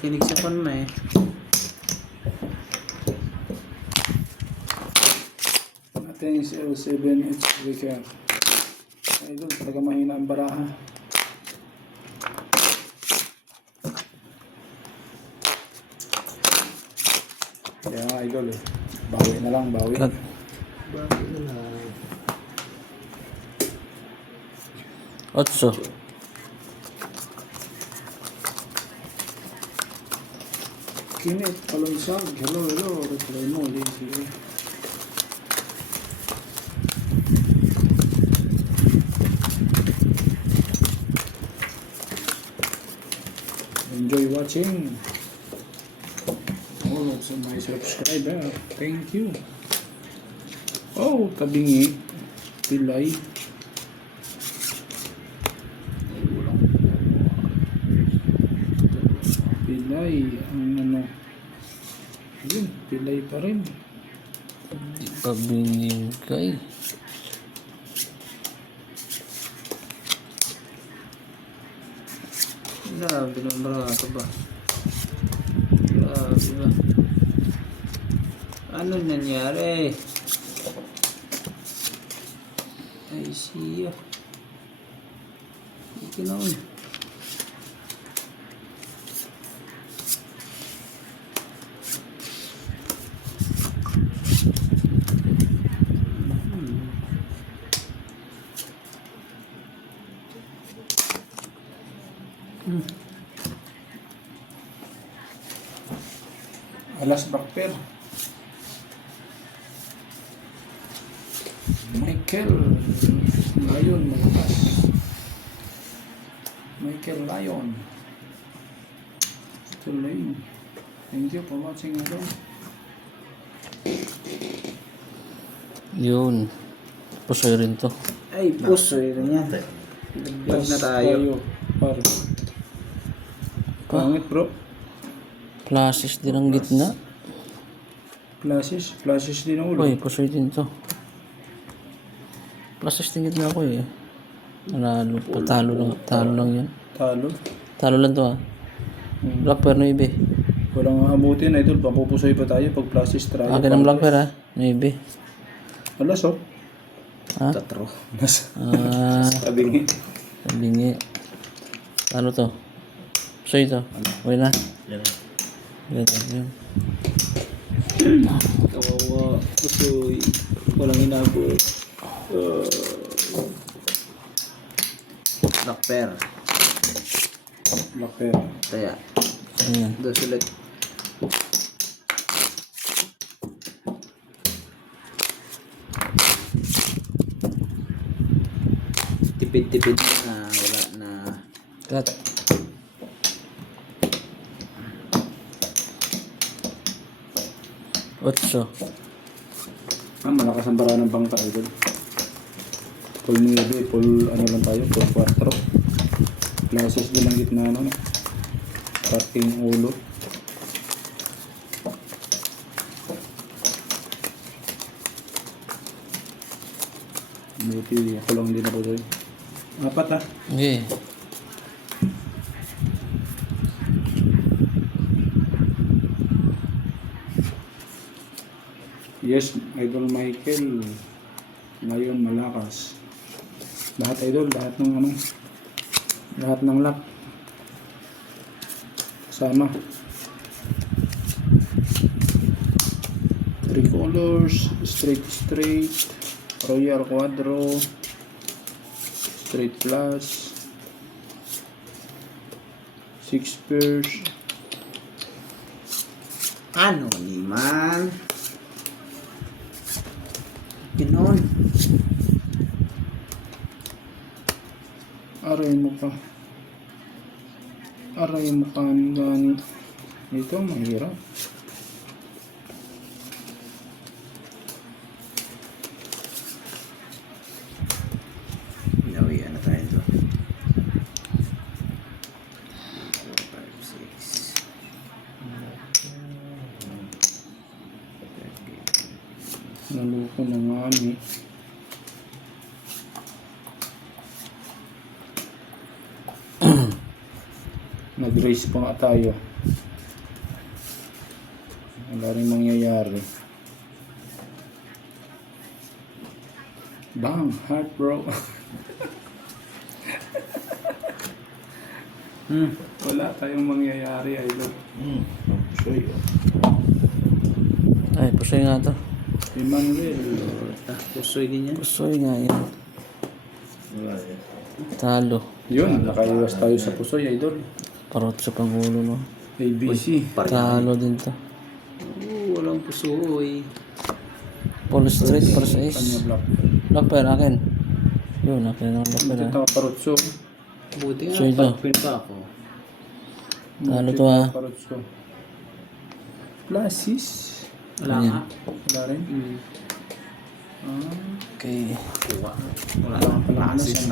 nakinig sa pan na eh. Natin yung 07H Wicker. Idol, talaga mahina ang baraha. Kaya nga idol eh. Bawi na lang, bawi. Bakit na lang? 8. Kinit, Aloysag. Hello, hello. Retry mo, Lindsay. Enjoy watching. All of my subscriber. Thank you. Oh, tabingi. Pilay. Pilay. Ang ano. Yun, pilay pa rin. Di pa binigay. Grabe ng barato ba? Grabe ba? Ano nangyari? Ay siya. Ito na un. Alas Bakper. Michael Lion malakas. Michael Lion. Tulane. Thank you for watching again. Yun. Pusoy rin to. Ay, puso yun yan. Dagdag na tayo. Par. Pangit bro. Flashes din ang gitna. Flashes. Flashes din ang ulo. Uy, pusoy din to. Flashes din gitna ko eh. Nanalo. Patalo lang. Talo lang yan. Talo. Talo lang to ah. Blackper no ibe. Walang abutin idol. Papupusoy pa tayo pag flashes try. Akin ang blackper ah. No ibe. Alas oh. Ha? Tatro. Mas. Ah, Tabingi. sabingi. Ano to? Pusoy to. Okay na. Ganito. Yun. Kawawa. Pusoy. Walang inabot. Nakper. Bakper. Kaya. Ayan. Doon sulit. Tipid-tipid na. Wala na. Cut. Otso. Malakas ang bara ng bangka idol. Full navy, full ano lang tayo, full 4. Flashes din ang gitna ano. Parting ulo. Buti ako lang din ako doon. 4 ah. Okay. Yes, Idol Michael. Ngayon malakas. Lahat idol, lahat ng ano. Lahat ng lock. Sama. 3 colors, straight, royal quadro, straight plus, 6 pairs. Ano ni man? Ganon. Aray mo pa. Aray mo pa ang gani. Ito mahirap. Nawian na tayo doon. 4, 5, 6. Naloko na nga ni. Nag-race pa nga tayo. Wala rin mangyayari. Bang! Heart bro! Wala tayong mangyayari, idol. Pusoy. Ay, pusoy nga to. Emmanuel. Pusoy din yan. Pusoy nga yan. Talo. Yun, nakaiwas tayo sa pusoy, idol. Parot sa pangulo, no? ABC. Talo din to. Walang pusoy. Paul Street para sa Kanya ace. black. Black pair, akin. Yun, akin ang black pair. Ito tayo parutso. Buti So, nga, ito. pag-print pa ako. Talo to, ha? Parutso. Plasis. Wala Ayan. nga. Wala rin. Mm. Ah. Okay. Wala. Wala pala ano sa